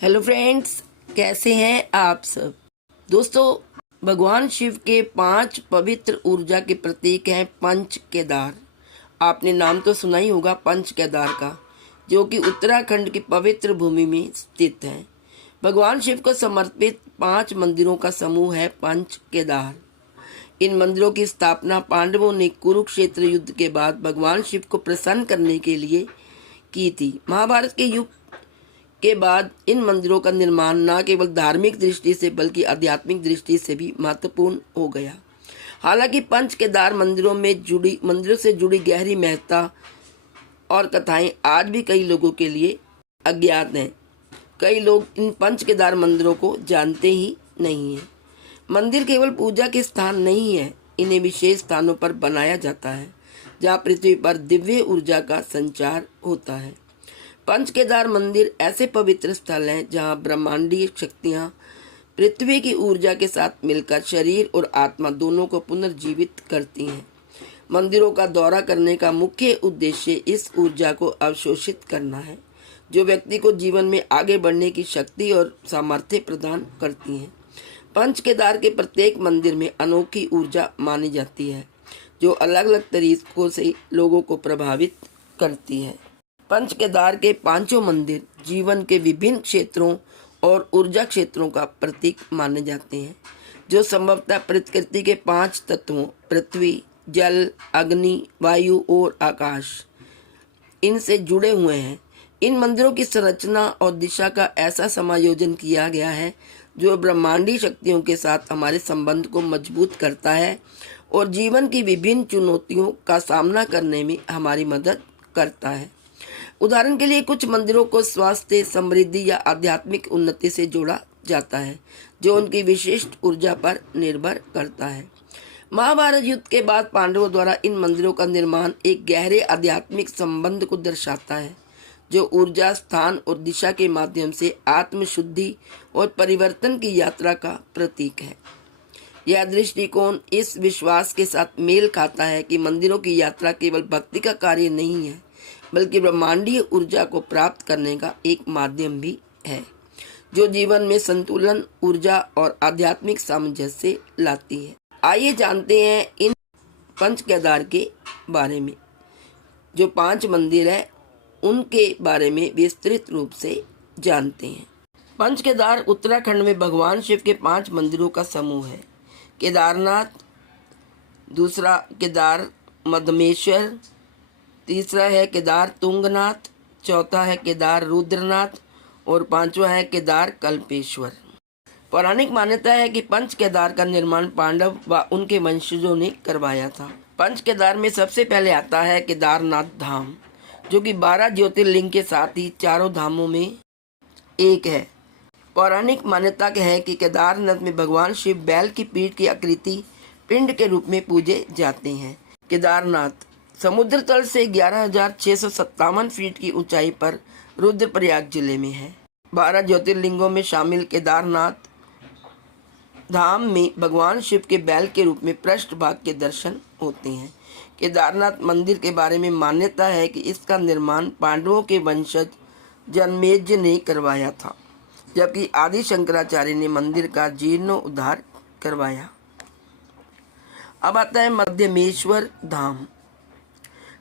Hello friends, कैसे हैं आप सब। दोस्तों, भगवान शिव के 5 पवित्र ऊर्जा के प्रतीक हैं पंच केदार। आपने नाम तो सुना ही होगा पंच केदार का, जो कि उत्तराखंड की पवित्र भूमि में स्थित है। भगवान शिव को समर्पित 5 मंदिरों का समूह है पंच केदार। इन मंदिरों की स्थापना पांडवों ने कुरुक्षेत्र युद्ध के बाद भगवान शिव को प्रसन्न करने के लिए की थी। महाभारत के युग के बाद इन मंदिरों का निर्माण न केवल धार्मिक दृष्टि से बल्कि आध्यात्मिक दृष्टि से भी महत्वपूर्ण हो गया। हालांकि पंच केदार मंदिरों से जुड़ी गहरी महत्ता और कथाएं आज भी कई लोगों के लिए अज्ञात हैं। कई लोग इन पंच केदार मंदिरों को जानते ही नहीं हैं। मंदिर केवल पूजा के स्थान नहीं है, इन्हें विशेष स्थानों पर बनाया जाता है जहाँ पृथ्वी पर दिव्य ऊर्जा का संचार होता है। पंच केदार मंदिर ऐसे पवित्र स्थल हैं जहां ब्रह्मांडीय शक्तियां पृथ्वी की ऊर्जा के साथ मिलकर शरीर और आत्मा दोनों को पुनर्जीवित करती हैं। मंदिरों का दौरा करने का मुख्य उद्देश्य इस ऊर्जा को अवशोषित करना है, जो व्यक्ति को जीवन में आगे बढ़ने की शक्ति और सामर्थ्य प्रदान करती हैं। पंच केदार के प्रत्येक मंदिर में अनोखी ऊर्जा मानी जाती है, जो अलग अलग तरीकों से लोगों को प्रभावित करती है। पंच केदार के 5 मंदिर जीवन के विभिन्न क्षेत्रों और ऊर्जा क्षेत्रों का प्रतीक माने जाते हैं, जो संभवतः प्रकृति के 5 तत्वों पृथ्वी, जल, अग्नि, वायु और आकाश इनसे जुड़े हुए हैं। इन मंदिरों की संरचना और दिशा का ऐसा समायोजन किया गया है जो ब्रह्मांडीय शक्तियों के साथ हमारे संबंध को मजबूत करता है और जीवन की विभिन्न चुनौतियों का सामना करने में हमारी मदद करता है। उदाहरण के लिए कुछ मंदिरों को स्वास्थ्य, समृद्धि या आध्यात्मिक उन्नति से जोड़ा जाता है, जो उनकी विशिष्ट ऊर्जा पर निर्भर करता है। महाभारत युद्ध के बाद पांडवों द्वारा इन मंदिरों का निर्माण एक गहरे आध्यात्मिक संबंध को दर्शाता है, जो ऊर्जा, स्थान और दिशा के माध्यम से आत्मशुद्धि और परिवर्तन की यात्रा का प्रतीक है। यह दृष्टिकोण इस विश्वास के साथ मेल खाता है कि मंदिरों की यात्रा केवल भक्ति का कार्य नहीं है, बल्कि ब्रह्मांडीय ऊर्जा को प्राप्त करने का एक माध्यम भी है, जो जीवन में संतुलन, ऊर्जा और आध्यात्मिक सामंजस्य लाती है। आइए जानते हैं इन पंच केदार के बारे में। जो 5 मंदिर हैं उनके बारे में विस्तृत रूप से जानते हैं। पंच केदार उत्तराखंड में भगवान शिव के 5 मंदिरों का समूह है। केदारनाथ, दूसरा केदार मधमेश्वर, तीसरा है केदार तुंगनाथ, चौथा है केदार रुद्रनाथ और 5वां है केदार कल्पेश्वर। पौराणिक मान्यता है कि पंच केदार का निर्माण पांडव व उनके वंशजों ने करवाया था। पंच केदार में सबसे पहले आता है केदारनाथ धाम, जो कि 12 ज्योतिर्लिंग के साथ ही चारों धामों में एक है। पौराणिक मान्यता है कि केदारनाथ में भगवान शिव बैल की पीठ की आकृति पिंड के रूप में पूजे जाते हैं। केदारनाथ समुद्र तल से 11,657 फीट की ऊंचाई पर रुद्रप्रयाग जिले में है। 12 ज्योतिर्लिंगों में शामिल केदारनाथ धाम में भगवान शिव के बैल के रूप में पृष्ठ भाग के दर्शन होते हैं। केदारनाथ मंदिर के बारे में मान्यता है कि इसका निर्माण पांडवों के वंशज जनमेजय ने करवाया था, जबकि आदि शंकराचार्य ने मंदिर का जीर्णोद्धार करवाया। अब आता है मध्यमेश्वर धाम।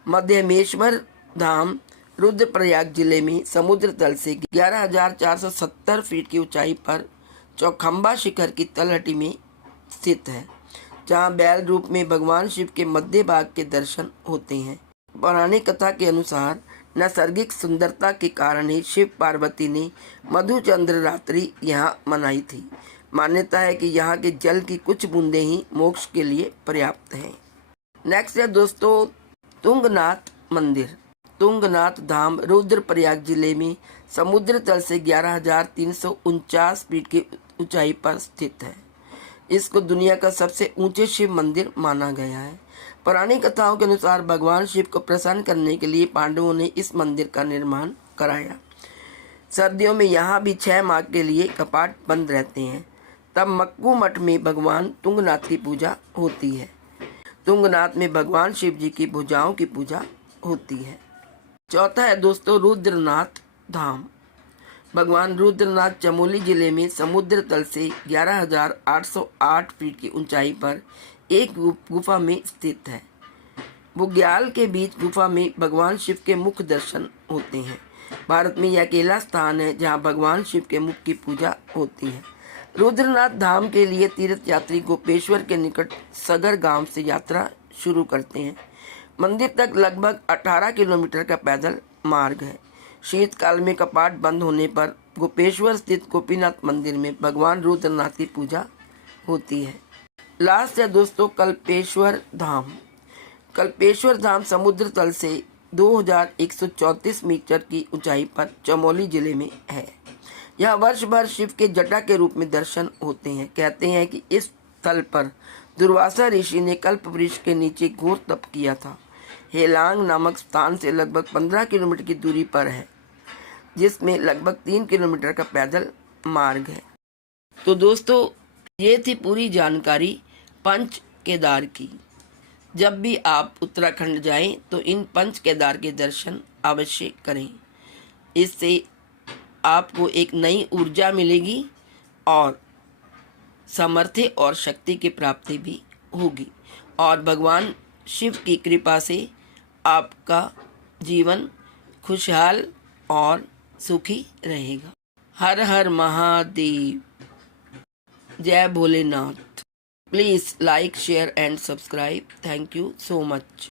मध्यमेश्वर धाम रुद्रप्रयाग जिले में समुद्र तल से 11,470 फीट की ऊंचाई पर चौखंबा शिखर की तलहटी में स्थित है, जहां बैल रूप में भगवान शिव के मध्य भाग के दर्शन होते हैं। पौराणिक कथा के अनुसार नैसर्गिक सुंदरता के कारण ही शिव पार्वती ने मधुचंद्र रात्रि यहाँ मनाई थी। मान्यता है कि यहाँ के जल की कुछ बूंदें ही मोक्ष के लिए पर्याप्त हैं। नेक्स्ट है दोस्तों तुंगनाथ मंदिर। तुंगनाथ धाम रुद्रप्रयाग जिले में समुद्र तल से 11,349 फीट की ऊंचाई पर स्थित है। इसको दुनिया का सबसे ऊंचे शिव मंदिर माना गया है। पौराणिक कथाओं के अनुसार भगवान शिव को प्रसन्न करने के लिए पांडवों ने इस मंदिर का निर्माण कराया। सर्दियों में यहाँ भी 6 माह के लिए कपाट बंद रहते हैं। तब मक्कू मठ में भगवान तुंगनाथ की पूजा होती है। तुंगनाथ में भगवान शिव जी की भुजाओं की पूजा होती है। चौथा है दोस्तों रुद्रनाथ धाम। भगवान रुद्रनाथ चमोली जिले में समुद्र तल से 11,808 फीट की ऊंचाई पर एक गुफा में स्थित है। बुग्याल के बीच गुफा में भगवान शिव के मुख्य दर्शन होते हैं। भारत में यह अकेला स्थान है जहां भगवान शिव के मुख की पूजा होती है। रुद्रनाथ धाम के लिए तीर्थ यात्री गोपेश्वर के निकट सगर गांव से यात्रा शुरू करते हैं। मंदिर तक लगभग 18 किलोमीटर का पैदल मार्ग है। शीतकाल में कपाट बंद होने पर गोपेश्वर स्थित गोपीनाथ मंदिर में भगवान रुद्रनाथ की पूजा होती है। लास्ट है दोस्तों कल्पेश्वर धाम। कल्पेश्वर धाम समुद्र तल से 2134 मीटर की ऊंचाई पर चमोली जिले में है। यहाँ वर्ष भर शिव के जटा के रूप में दर्शन होते हैं। कहते हैं कि इस स्थल पर दुर्वासा ऋषि ने कल्प वृक्ष के नीचे घोर तप किया था। हेलांग नामक स्थान से लगभग 15 किलोमीटर की दूरी पर है, जिसमें लगभग 3 किलोमीटर का पैदल मार्ग है। तो दोस्तों ये थी पूरी जानकारी पंच केदार की। जब भी आप उत्तराखंड जाएं तो इन पंच केदार के दर्शन अवश्य करें। इससे आपको एक नई ऊर्जा मिलेगी और सामर्थ्य और शक्ति की प्राप्ति भी होगी, और भगवान शिव की कृपा से आपका जीवन खुशहाल और सुखी रहेगा। हर हर महादेव, जय Bholenath. Please like, share and subscribe. Thank you so much.